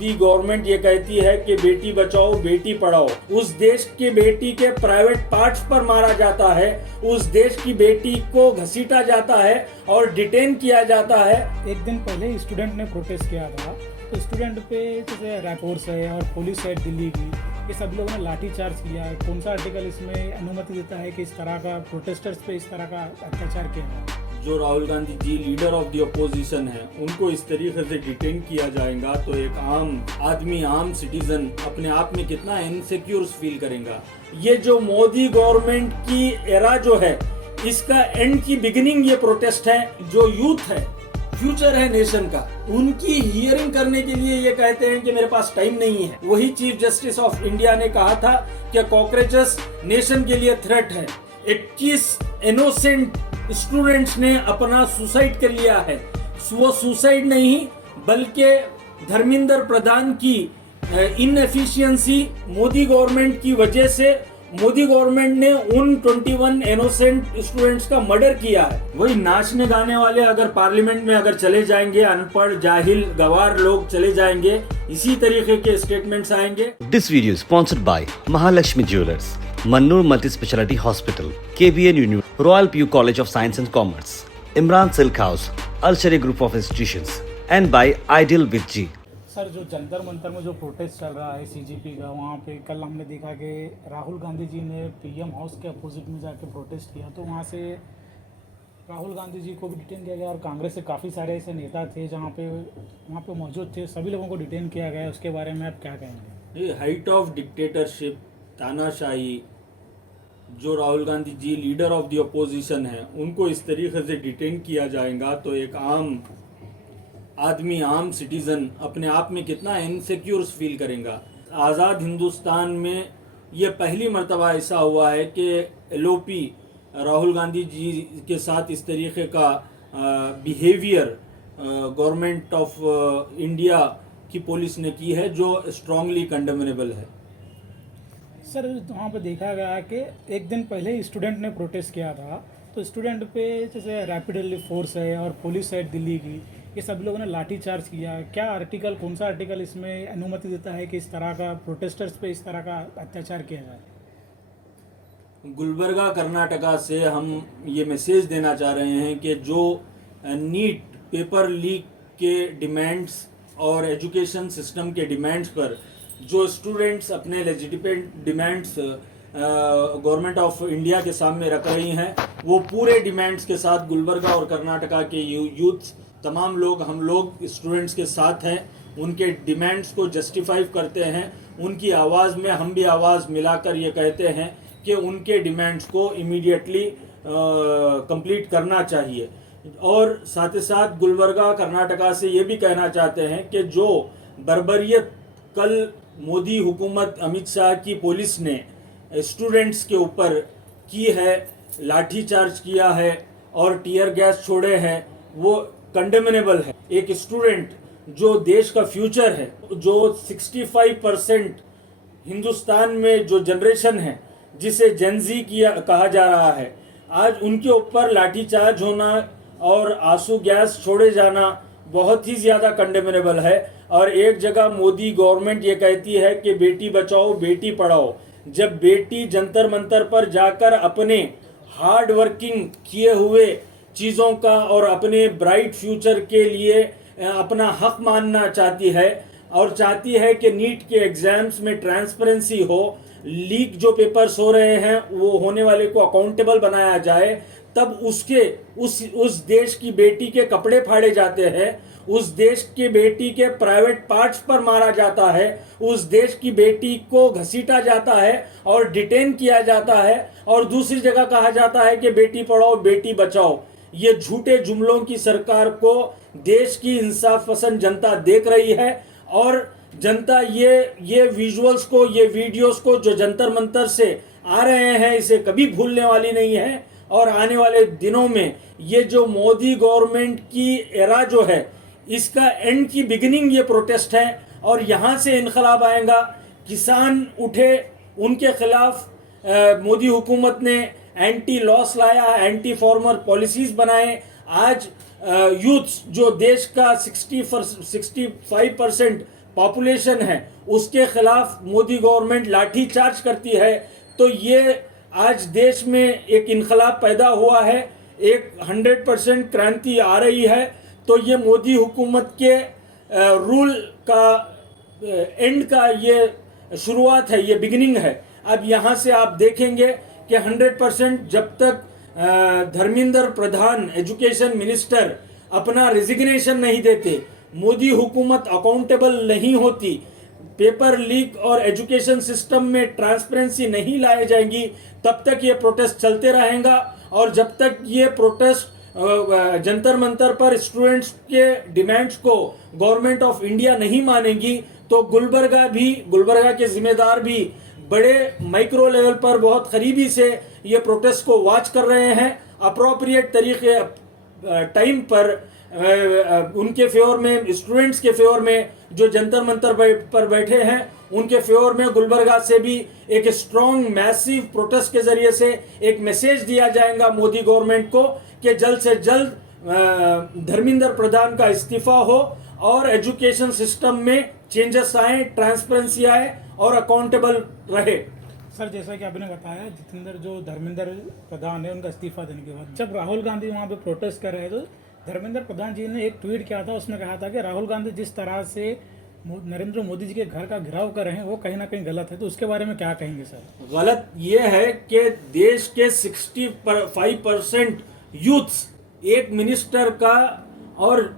Modi government ये कहती है कि बेटी बचाओ बेटी पढ़ाओ, उस देश की बेटी के प्राइवेट पार्ट्स पर मारा जाता है, उस देश की बेटी को घसीटा जाता है और डिटेन किया जाता है। एक दिन पहले स्टूडेंट ने प्रोटेस्ट किया था, तो स्टूडेंट पे जैसे रैपोर्ट्स है और पुलिस है दिल्ली की, ये सब लोगों ने लाठीचार्ज किया है। कौन सा आर्टिकल इसमें अनुमति देता है कि इस तरह का प्रोटेस्टर्स पे इस तरह का अत्याचार किया जाए? जो Rahul Gandhi ji leader of the opposition है, उनको इस तरीके से डिटेन किया जाएगा तो एक आम आदमी, आम सिटीजन अपने आप में कितना इनसिक्योर फील करेगा। ये जो मोदी गवर्नमेंट की एरा जो है, इसका एंड की बिगिनिंग ये प्रोटेस्ट है। जो यूथ है, फ्यूचर है नेशन का, उनकी हियरिंग करने के लिए ये कहते हैं कि मेरे पास टाइम नहीं है। वही चीफ जस्टिस ऑफ इंडिया ने कहा था कि कॉकरोचेस नेशन के लिए थ्रेट है। 21 इनोसेंट स्टूडेंट्स ने अपना सुसाइड कर लिया है। वो सुसाइड नहीं बल्कि धर्मेंद्र प्रधान की इनएफिशिएंसी, मोदी गवर्नमेंट की वजह से मोदी गवर्नमेंट ने उन 21 इनोसेंट स्टूडेंट्स का मर्डर किया है। वही नाचने गाने वाले अगर पार्लियामेंट में अगर चले जाएंगे, अनपढ़ जाहिल गवार लोग चले जाएंगे, इसी तरीके के स्टेटमेंट्स आएंगे। This video sponsored by Mahalakshmi jewellers, Mannur Multi-Speciality Hospital, KBN Union, Royal PU College of Science and Commerce, Imran Silk House, Al-Sharia Group of Institutions, and by Ideal with G. Sir, जो जंतर मंतर में जो protest चल रहा है CGP का, वहाँ पे कल हमने देखा कि राहुल गांधी जी ने PM हाउस के अपोजिट में जाके प्रोटेस्ट किया, तो वहाँ से राहुल गांधी जी को भी डिटेन किया गया और कांग्रेस से काफ़ी सारे ऐसे नेता थे जहाँ पे वहाँ पे मौजूद थे, सभी लोगों को डिटेन किया गया। उसके बारे में आप क्या कहेंगे? ये हाइट ऑफ डिक्टेटरशिप, तानाशाही, जो Rahul Gandhi ji leader of the opposition है, उनको इस तरीके से डिटेन किया जाएगा तो एक आम आदमी, आम सिटीजन अपने आप में कितना इनसिक्योर फील करेगा। आज़ाद हिंदुस्तान में ये पहली मर्तबा ऐसा हुआ है कि LOP राहुल गांधी जी के साथ इस तरीके का बिहेवियर गवर्नमेंट ऑफ इंडिया की पुलिस ने की है, जो स्ट्रांगली कंडेमनेबल है। सर, वहाँ पे देखा गया कि एक दिन पहले स्टूडेंट ने प्रोटेस्ट किया था, तो स्टूडेंट पे जैसे रैपिड रिलीफ फोर्स है और पुलिस है दिल्ली की, ये सब लोगों ने लाठीचार्ज किया है। क्या आर्टिकल, कौन सा आर्टिकल इसमें अनुमति देता है कि इस तरह का प्रोटेस्टर्स पे इस तरह का अत्याचार किया जाए? गुलबर्गा कर्नाटका से हम ये मैसेज देना चाह रहे हैं कि जो नीट पेपर लीक के डिमांड्स और एजुकेशन सिस्टम के डिमांड्स पर जो स्टूडेंट्स अपने legitimate demands government of India के सामने रख रही हैं, वो पूरे डिमांड्स के साथ गुलबर्गा और कर्नाटका के यूथ, तमाम लोग, हम लोग स्टूडेंट्स के साथ हैं। उनके डिमांड्स को जस्टिफाई करते हैं। उनकी आवाज़ में हम भी आवाज़ मिलाकर ये कहते हैं कि उनके डिमांड्स को इमीडिएटली कंप्लीट करना चाहिए। और साथ ही साथ गुलबर्गा कर्नाटका से ये भी कहना चाहते हैं कि जो बर्बरियत कल मोदी हुकूमत, अमित शाह की पुलिस ने स्टूडेंट्स के ऊपर की है, लाठीचार्ज किया है और टीयर गैस छोड़े हैं, वो कंडेमनेबल है। एक स्टूडेंट जो देश का फ्यूचर है, जो 65% हिंदुस्तान में जो जनरेशन है जिसे जेनजी किया कहा जा रहा है, आज उनके ऊपर लाठीचार्ज होना और आंसू गैस छोड़े जाना बहुत ही ज़्यादा कंडेमनेबल है। और एक जगह मोदी गवर्नमेंट ये कहती है कि बेटी बचाओ बेटी पढ़ाओ, जब बेटी जंतर मंतर पर जाकर अपने हार्ड वर्किंग किए हुए चीज़ों का और अपने ब्राइट फ्यूचर के लिए अपना हक मानना चाहती है और चाहती है कि नीट के एग्ज़ाम्स में ट्रांसपेरेंसी हो, लीक जो पेपर्स हो रहे हैं वो होने वाले को अकाउंटेबल बनाया जाए, तब उस देश की बेटी के कपड़े फाड़े जाते हैं, उस देश की बेटी के प्राइवेट पार्ट्स पर मारा जाता है, उस देश की बेटी को घसीटा जाता है और डिटेन किया जाता है, और दूसरी जगह कहा जाता है कि बेटी पढ़ाओ बेटी बचाओ। ये झूठे जुमलों की सरकार को देश की इंसाफ पसंद जनता देख रही है और जनता ये विजुअल्स को, ये वीडियोस को जो जंतर मंतर से आ रहे हैं, इसे कभी भूलने वाली नहीं है। और आने वाले दिनों में ये जो मोदी गवर्नमेंट की एरा जो है, इसका एंड की बिगिनिंग ये प्रोटेस्ट है और यहाँ से इनकलाब आएगा। किसान उठे, उनके खिलाफ मोदी हुकूमत ने एंटी लॉस लाया, एंटी फार्मर पॉलिसीज बनाए। आज यूथ जो देश का 65% पॉपुलेशन है उसके खिलाफ मोदी गवर्नमेंट लाठी चार्ज करती है, तो ये आज देश में एक इनकलाब पैदा हुआ है, एक 100% क्रांति आ रही है। तो ये मोदी हुकूमत के रूल का एंड का ये शुरुआत है, ये बिगिनिंग है। अब यहाँ से आप देखेंगे कि 100% जब तक धर्मेंद्र प्रधान एजुकेशन मिनिस्टर अपना रेजिग्नेशन नहीं देते, मोदी हुकूमत अकाउंटेबल नहीं होती, पेपर लीक और एजुकेशन सिस्टम में ट्रांसपेरेंसी नहीं लाई जाएंगी, तब तक ये प्रोटेस्ट चलते रहेगा। और जब तक ये प्रोटेस्ट जंतर मंतर पर स्टूडेंट्स के डिमांड्स को गवर्नमेंट ऑफ इंडिया नहीं मानेगी, तो गुलबर्गा के जिम्मेदार भी बड़े माइक्रो लेवल पर बहुत करीबी से ये प्रोटेस्ट को वॉच कर रहे हैं। अप्रोप्रिएट तरीके टाइम पर उनके फेवर में, स्टूडेंट्स के फेवर में जो जंतर मंतर पर बैठे हैं उनके फेवर में गुलबर्गा से भी एक स्ट्रॉन्ग मैसिव प्रोटेस्ट के जरिए से एक मैसेज दिया जाएगा मोदी गवर्नमेंट को कि जल्द से जल्द धर्मेंद्र प्रधान का इस्तीफा हो और एजुकेशन सिस्टम में चेंजेस आए, ट्रांसपेरेंसी आए और अकाउंटेबल रहे। सर, जैसा कि आपने बताया, जितेंद्र जो धर्मेंद्र प्रधान है उनका इस्तीफा देने के बाद जब राहुल गांधी वहाँ पे प्रोटेस्ट कर रहे थे, तो धर्मेंद्र प्रधान जी ने एक ट्वीट किया था, उसमें कहा था कि राहुल गांधी जिस तरह से नरेंद्र मोदी जी के घर का घेराव कर रहे हैं वो कहीं ना कहीं गलत है। तो उसके बारे में क्या कहेंगे सर? गलत ये है कि देश के 65% यूथ्स एक मिनिस्टर का और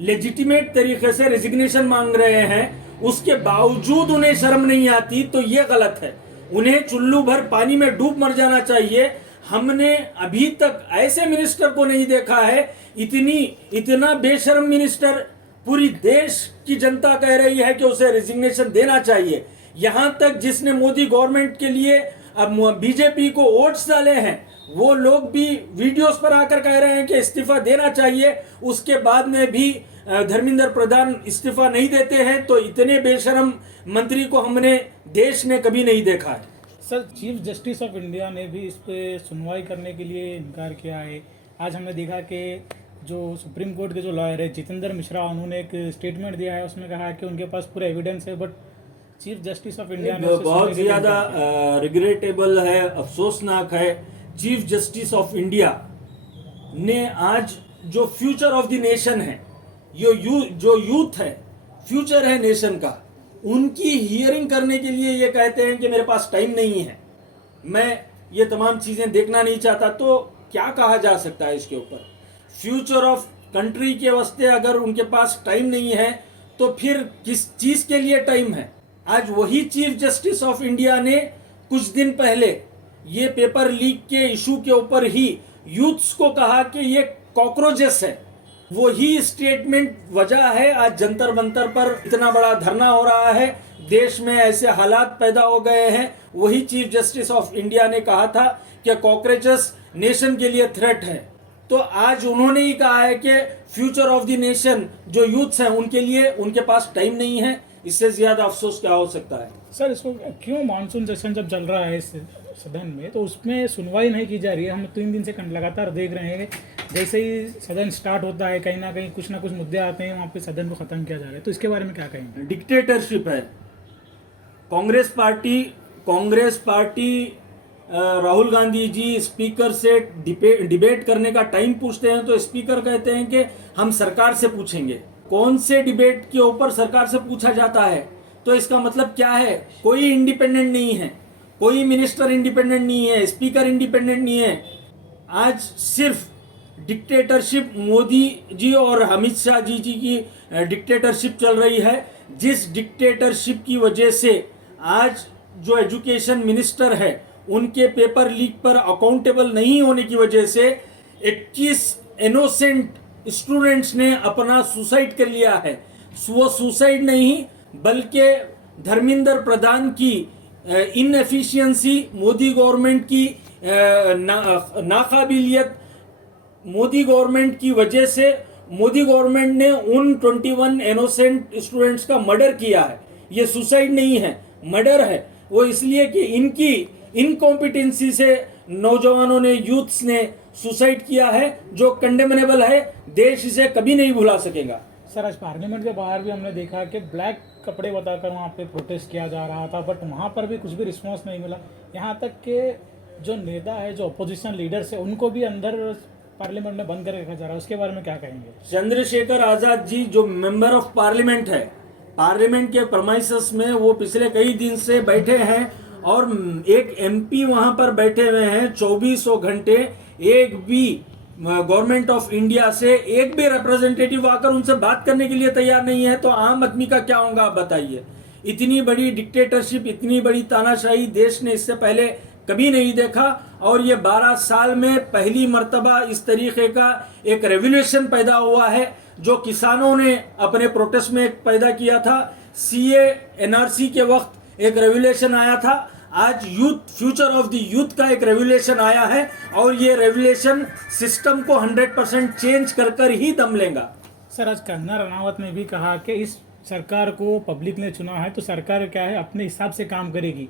लेजिटिमेट तरीके से रेजिग्नेशन मांग रहे हैं, उसके बावजूद उन्हें शर्म नहीं आती, तो ये गलत है। उन्हें चुल्लू भर पानी में डूब मर जाना चाहिए। हमने अभी तक ऐसे मिनिस्टर को नहीं देखा है, इतना बेशर्म मिनिस्टर। पूरी देश की जनता कह रही है कि उसे रेजिग्नेशन देना चाहिए। यहां तक जिसने मोदी गवर्नमेंट के लिए अब बीजेपी को वोट्स डाले हैं, वो लोग भी वीडियोस पर आकर कह रहे हैं कि इस्तीफा देना चाहिए। उसके बाद में भी धर्मेंद्र प्रधान इस्तीफा नहीं देते हैं, तो इतने बेशर्म मंत्री को हमने देश ने कभी नहीं देखा है। Sir, chief justice of India ने भी इस पे सुनवाई करने के लिए इनकार किया है। आज हमने देखा कि जो सुप्रीम कोर्ट के जो लॉयर है जितेंद्र मिश्रा, उन्होंने एक स्टेटमेंट दिया है, उसमें कहा है कि उनके पास पूरा एविडेंस है, but chief justice of India ने बहुत ज़्यादा रिग्रेटेबल है, अफसोसनाक है। चीफ जस्टिस ऑफ इंडिया ने आज जो फ्यूचर ऑफ द नेशन है, जो यूथ है, फ्यूचर है नेशन का, उनकी हियरिंग करने के लिए ये कहते हैं कि मेरे पास टाइम नहीं है, मैं ये तमाम चीज़ें देखना नहीं चाहता। तो क्या कहा जा सकता है इसके ऊपर? फ्यूचर ऑफ कंट्री के वास्ते अगर उनके पास टाइम नहीं है, तो फिर किस चीज़ के लिए टाइम है? आज वही चीफ जस्टिस ऑफ इंडिया ने कुछ दिन पहले ये पेपर लीक के इशू के ऊपर ही यूथ्स को कहा कि ये कॉकरोचेस है। वही स्टेटमेंट वजह है आज जंतर मंतर पर इतना बड़ा धरना हो रहा है, देश में ऐसे हालात पैदा हो गए हैं। वही चीफ जस्टिस ऑफ इंडिया ने कहा था कि कॉकरोचेस नेशन के लिए थ्रेट है, तो आज उन्होंने ही कहा है कि फ्यूचर ऑफ द नेशन जो यूथ्स हैं उनके लिए उनके पास टाइम नहीं है। इससे ज्यादा अफसोस क्या हो सकता है? सर, इसको क्यों मानसून सेशन जब चल रहा है सदन में, तो उसमें सुनवाई नहीं की जा रही है? हम 3 दिन से लगातार देख रहे हैं, जैसे ही सदन स्टार्ट होता है कहीं ना कहीं कुछ ना कुछ मुद्दे आते हैं, वहाँ पे सदन को खत्म किया जा रहा है। तो इसके बारे में क्या कहेंगे? डिक्टेटरशिप है। कांग्रेस पार्टी राहुल गांधी जी स्पीकर से डिबेट करने का टाइम पूछते हैं, तो स्पीकर कहते हैं कि हम सरकार से पूछेंगे। कौन से डिबेट के ऊपर सरकार से पूछा जाता है? तो इसका मतलब क्या है? कोई इंडिपेंडेंट नहीं है, कोई मिनिस्टर इंडिपेंडेंट नहीं है, स्पीकर इंडिपेंडेंट नहीं है। आज सिर्फ डिक्टेटरशिप मोदी जी और अमित शाह जी की डिक्टेटरशिप चल रही है, जिस डिक्टेटरशिप की वजह से आज जो एजुकेशन मिनिस्टर है उनके पेपर लीक पर अकाउंटेबल नहीं होने की वजह से 21 इनोसेंट स्टूडेंट्स ने अपना सुसाइड कर लिया है। वो सुसाइड नहीं बल्कि धर्मेंद्र प्रधान की इनएफिशिएंसी, मोदी गवर्नमेंट की नाकाबिलियत, मोदी गवर्नमेंट की वजह से मोदी गवर्नमेंट ने उन 21 इनोसेंट स्टूडेंट्स का मर्डर किया है। ये सुसाइड नहीं है, मर्डर है। वो इसलिए कि इनकी इनकॉम्पिटेंसी से नौजवानों ने, यूथ्स ने सुसाइड किया है, जो कंडेमनेबल है। देश इसे कभी नहीं भुला सकेगा। सर आज पार्लियामेंट के बाहर भी हमने देखा कि ब्लैक कपड़े बताकर वहाँ पे प्रोटेस्ट किया जा रहा था, बट वहाँ पर भी कुछ भी रिस्पांस नहीं मिला। यहाँ तक कि जो नेता है, जो अपोजिशन लीडर्स है, उनको भी अंदर पार्लियामेंट में बंद कर रखा जा रहा है। उसके बारे में क्या कहेंगे? चंद्रशेखर आजाद जी जो मेंबर ऑफ पार्लियामेंट है, पार्लियामेंट के प्रेमाइसेस में वो पिछले कई दिन से बैठे हैं और एक एमपी वहां पर बैठे हुए हैं 2400 घंटे। एक भी गवर्नमेंट ऑफ इंडिया से एक भी रिप्रेजेंटेटिव आकर उनसे बात करने के लिए तैयार नहीं है, तो आम आदमी का क्या होगा आप बताइए। इतनी बड़ी डिक्टेटरशिप, इतनी बड़ी तानाशाही देश ने इससे पहले कभी नहीं देखा, और ये 12 साल में पहली मर्तबा इस तरीके का एक रेवोल्यूशन पैदा हुआ है जो किसानों ने अपने प्रोटेस्ट में पैदा किया था। सीए एनआरसी के वक्त एक रेवोल्यूशन आया था, आज youth, future of the youth का एक रेवोल्यूशन आया है, और ये रेवोल्यूशन सिस्टम को 100% चेंज कर कर ही दम लेगा। सर आज कंगना रनावत ने भी कहा कि इस सरकार को पब्लिक ने चुना है, तो सरकार क्या है अपने हिसाब से काम करेगी।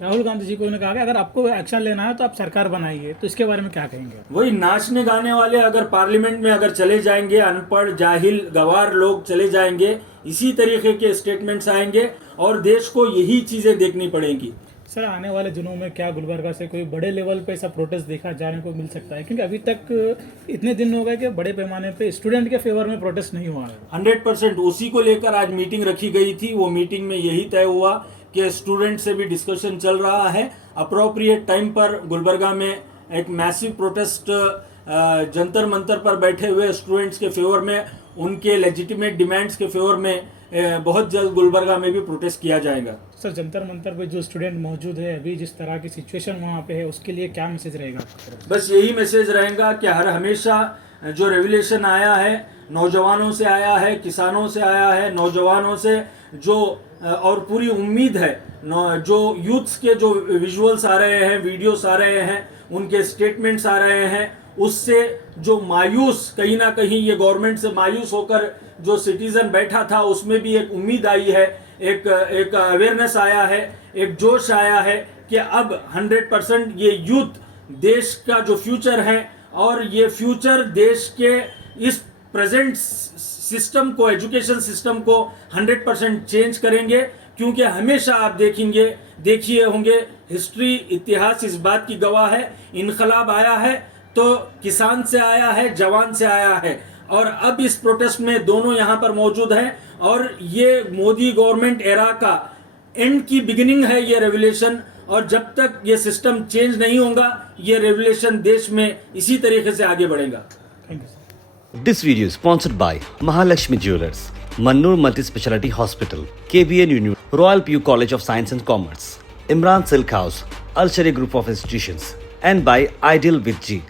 राहुल गांधी जी को उन्होंने कहा कि अगर आपको एक्शन लेना है तो आप सरकार बनाइए, तो इसके बारे में क्या कहेंगे? वही नाचने गाने वाले अगर पार्लियामेंट में अगर चले जाएंगे, अनपढ़ जाहिल गवार लोग चले जाएंगे, इसी तरीके के स्टेटमेंट्स आएंगे और देश को यही चीजें देखनी पड़ेंगी। सर आने वाले दिनों में क्या गुलबर्गा से कोई बड़े लेवल पे ऐसा प्रोटेस्ट देखा जाने को मिल सकता है? क्योंकि अभी तक इतने दिन हो गए कि बड़े पैमाने पे स्टूडेंट के फेवर में प्रोटेस्ट नहीं हुआ है। 100% उसी को लेकर आज मीटिंग रखी गई थी। वो मीटिंग में यही तय हुआ कि स्टूडेंट से भी डिस्कशन चल रहा है। अप्रोप्रिएट टाइम पर गुलबर्गा में एक मैसिव प्रोटेस्ट जंतर मंतर पर बैठे हुए स्टूडेंट्स के फेवर में, उनके लेजिटिमेट डिमांड्स के फेवर में बहुत जल्द गुलबर्गा में भी प्रोटेस्ट किया जाएगा। सर जंतर मंतर पे जो स्टूडेंट मौजूद है, अभी जिस तरह की सिचुएशन वहाँ पे है, उसके लिए क्या मैसेज रहेगा? बस यही मैसेज रहेगा कि हर हमेशा जो रेवोल्यूशन आया है नौजवानों से आया है, किसानों से आया है, नौजवानों से जो, और पूरी उम्मीद है जो यूथ्स के जो विजुअल्स आ रहे हैं, वीडियोस आ रहे हैं, उनके स्टेटमेंट्स आ रहे हैं, उससे जो मायूस, कहीं ना कहीं ये गवर्नमेंट से मायूस होकर जो सिटीजन बैठा था, उसमें भी एक उम्मीद आई है, एक अवेयरनेस आया है, एक जोश आया है कि अब 100% ये यूथ देश का जो फ्यूचर है, और ये फ्यूचर देश के इस प्रेजेंट सिस्टम को, एजुकेशन सिस्टम को 100% चेंज करेंगे। क्योंकि हमेशा आप देखिए होंगे, हिस्ट्री, इतिहास इस बात की गवाह है, इनकलाब आया है तो किसान से आया है, जवान से आया है, और अब इस प्रोटेस्ट में दोनों यहाँ पर मौजूद हैं, और ये मोदी गवर्नमेंट एरा का एंड की बिगिनिंग है ये रेवोल्यूशन, और जब तक ये सिस्टम चेंज नहीं होगा, ये रेवोल्यूशन देश में इसी तरीके से आगे बढ़ेगा। Thank you sir. This video is sponsored by Mahalakshmi Jewelers, Mannur Multi-Speciality Hospital, KBN University, Royal PU College of Science and Commerce, Imran Silk House, Al Sharia Group of Institutions, and by Ideal with G.